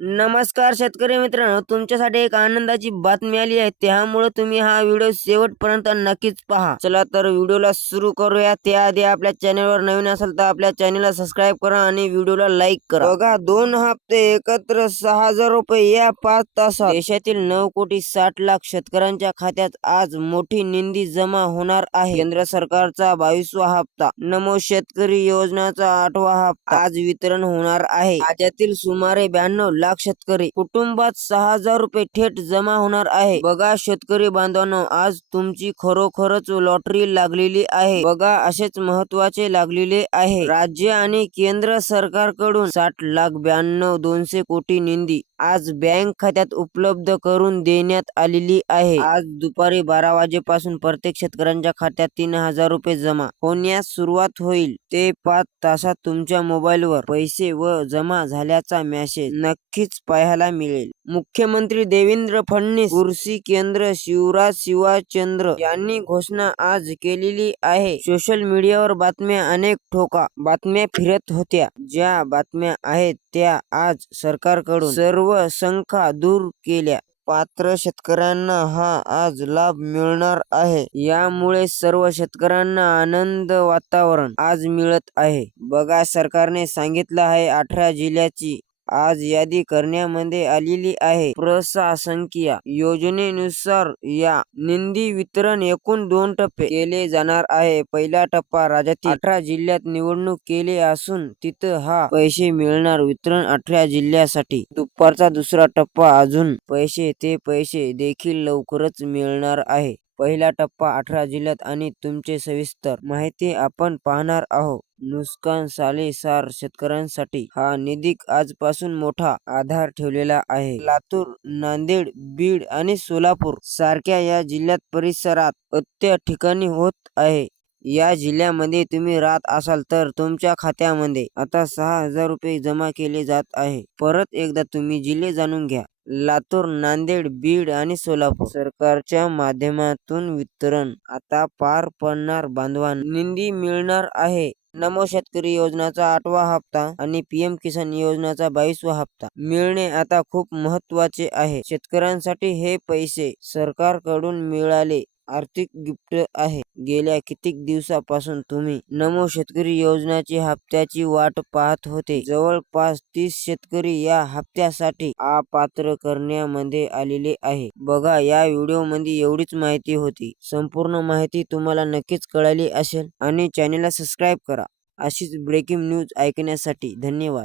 नमस्कार शेतकरी मित्रांनो, तुमच्यासाठी एक आनंदाची बातमी आली आहे. त्यामुळे तुम्ही हा व्हिडिओ शेवटपर्यंत नक्कीच पहा. चला तर व्हिडिओला सुरू करूया. त्याआधी आपल्या चॅनलवर नवीन असेल तर आपल्या चॅनलला सबस्क्राईब करा आणि व्हिडिओला लाईक करा. बघा, 2 हप्ते एकत्र 6,000 रुपये या 5 तासात देशातील 9,60,00,000 शेतकऱ्यांच्या खात्यात आज मोठी निधी जमा होणार आहे. केंद्र सरकारचा 22वा हप्ता, नमो शेतकरी योजनाचा 8वा हप्ता आज वितरण होणार आहे. राज्यातील सुमारे 92 लाख शेतकरी कुटुंबात 6,000 रुपये थेट जमा होणार आहे. बघा शेतकरी बांधवांनो, आज तुमची खरोखरच लॉटरी लागलेली आहे. बघा, असेच महत्त्वाचे लागलेले आहे. राज्य आणि केंद्र सरकारकडून 60,92,200 कोटी निधी आज बँक खात्यात उपलब्ध करून देण्यात आलेली आहे. आज दुपारी 12 वाजेपासून प्रत्येक शेतकऱ्यांच्या खात्यात 3,000 रुपये जमा होण्यास सुरुवात होईल. ते 5 तासात तुमच्या मोबाईलवर पैसे व जमा झाल्याचा मेसेज नक्कीच पाहायला मिळेल. मुख्यमंत्री देवेंद्र फडणवीस, कृषी केंद्र शिवराज शिवाचंद्र यांनी घोषणा आज केलेली आहे. सोशल मीडियावर अनेक ठोका बातम्या फिरत होत्या. ज्या बातम्या आहेत त्या आज सरकारकडून सर्व शंका दूर केल्या. पात्र शेतकऱ्यांना हा आज लाभ मिळणार आहे. यामुळे सर्व शेतकऱ्यांना आनंद वातावरण आज मिळत आहे. बघा, सरकारने सांगितलं आहे 18 जिल्ह्याची आज यादी करण्यामध्ये आलेली आहे. प्रशासकीय योजनेनुसार या निधी वितरण एकूण 2 टप्पे केले जाणार आहे. पहिला टप्पा राज्यातील 18 जिल्ह्यात निवडणूक केले असून तिथं हा पैसे मिळणार. वितरण 18 जिल्ह्यासाठी. दुपारचा दुसरा टप्पा अजून ते पैसे देखील लवकरच मिळणार आहे. पहिला टप्पा 18 जिल्ह्यात आणि तुमचे सविस्तर माहिती आपण पाहणार आहोत. नुकसान सार शेतकऱ्यांसाठी हा निधी आजपासून मोठा आधार ठेवलेला आहे. लातूर, नांदेड, बीड आणि सोलापूर सारख्या या जिल्ह्यात परिसरात ठिकाणी होत आहे. या जिल्ह्यामध्ये तुम्ही राहत असाल तर तुमच्या खात्यामध्ये आता 6,000 रुपये जमा केले जात आहे. परत एकदा तुम्ही जिल्हे जाणून घ्या. लातूर, नांदेड, बीड आणि सोलापूर. सरकारच्या माध्यमातून वितरण आता पार पडणार. बांधवांना निधी मिळणार आहे. नमो शेतकरी योजनाचा 8वा हप्ता आणि पीएम किसान योजनाचा 22वा हप्ता मिळणे आता खूप महत्त्वाचे आहे. शेतकऱ्यांसाठी हे पैसे सरकारकडून मिळाले आर्थिक गिफ्ट आहे. गेल्या कित्येक दिवसापासून तुम्ही नमो शेतकरी योजनाची हप्त्याची वाट पाहत होते. जवळपास 30 शेतकरी या हप्त्यासाठी अपात्र करण्यामध्ये आलेले आहे. बघा, या व्हिडिओमध्ये एवढीच माहिती होती. संपूर्ण माहिती तुम्हाला नक्कीच कळाली असेल आणि चॅनलला सबस्क्राईब करा. अशीच ब्रेकिंग न्यूज ऐकण्यासाठी. धन्यवाद.